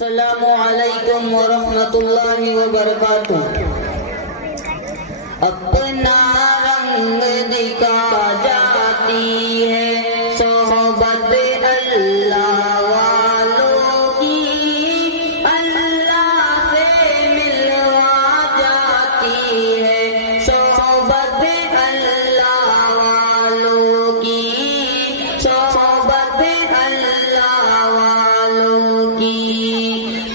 السلام علیکم ورحمۃ اللہ وبرکاتہ۔ اپنا رنگ دکھا جاتی ہے صحبت اللہ والوں کی، اللہ سے ملوا جاتی ہے صحبت اللہ والوں کی، صحبت اللہ والوں کی۔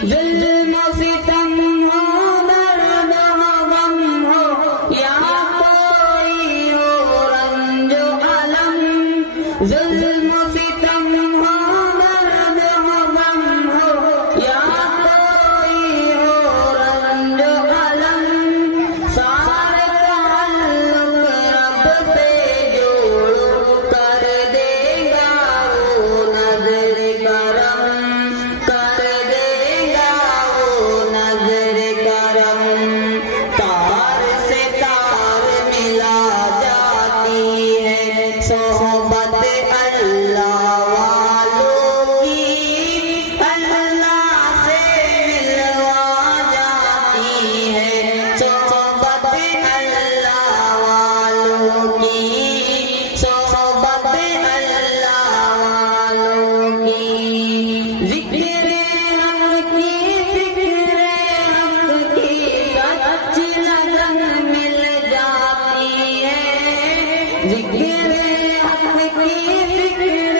ظلم و ستم ہو، درد و غم ہو، یا کوئی ہو رنج و الم، ظلم و ستم ہو، درد و غم ہو، یا کوئی ہو رنج و الم، سارے تعلق رب سے جوڑو، کر دے گا وہ نظر کرم، کر دے گا وہ نظر کرم۔ تار سے تار ملا جاتی ہے صحبت اللہ والوں کی، اللہ سے ملوا جاتی ہے صحبت اللہ والوں کی، صحبت اللہ والوں کی۔ ذکر حق کی، فکر حق کی سچ لگن مل جاتی ہے، ذکر حق کی، فکر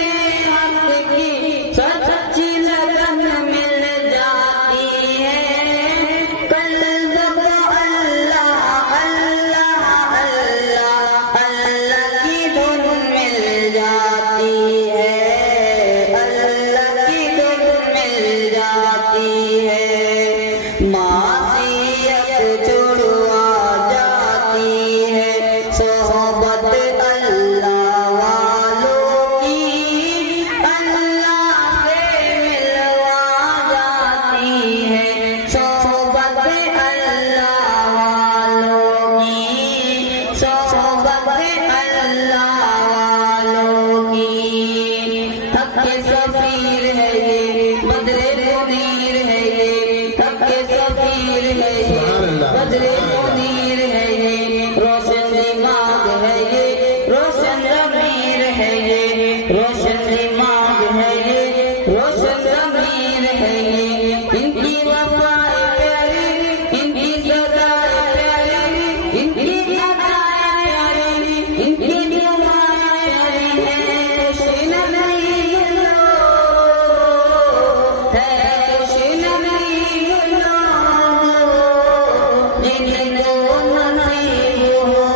حق کی سچ لگن مل جاتی ہے، قلب کو اللہ اللہ اللہ اللہ کی دھن مل جاتی ہے، اللہ کی دھن مل جاتی ہے۔ معصیت چھڑوا جاتی ہے صحبت اللہ والوں کی، اللہ سے ملوا جاتی ہے صحبت اللہ والوں کی، صحبت اللہ والوں کی۔ حق کے سفیر ہے یہ، بدر منیر ہے یہ، حق کے سفیر ہے یہ، بدر منیر ہے یہ، روشن دماغ ہے یہ، روشن ضمیر ہے یہ، روشن دماغ ہے یہ، روشن ضمیر ہے یہ۔ ان کی وفائیں پیاری، ان کی صدائیں پیاری، ان کی ادائیں پیاری، ان کی دعائیں پیاری ہیں۔ خوشی نبی گلو ہے، خوشی نبی گلو جن کو نصیب ہو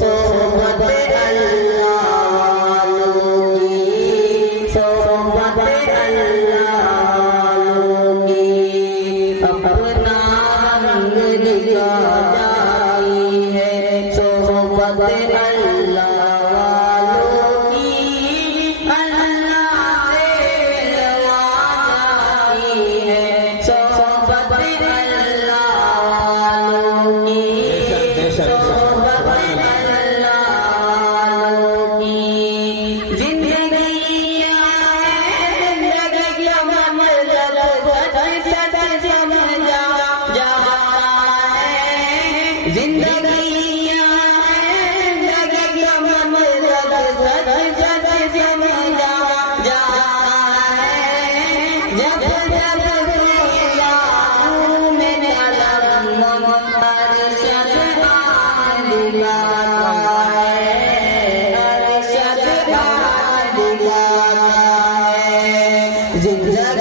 صحبت اللہ والوں کی، صحبت اللہ والوں کی۔ اپنا رنگ دکھا جاتی ہے صحبت اللہ والوں کی، اللہ سے ملوا جاتی ہے صحبت اللہ والوں کی، صحبت اللہ والوں کی۔ زندگیاں ہیں زندگی مطلب سچ سچ سمجھا جاتا ہے، زندگیاں ہیں زندگی مطلب سچ سچ سمجھا جاتا ہے، جب جب دنیا میں علم ارشد دلاتا ہے، ارشد دلاتا ہے۔ زندگی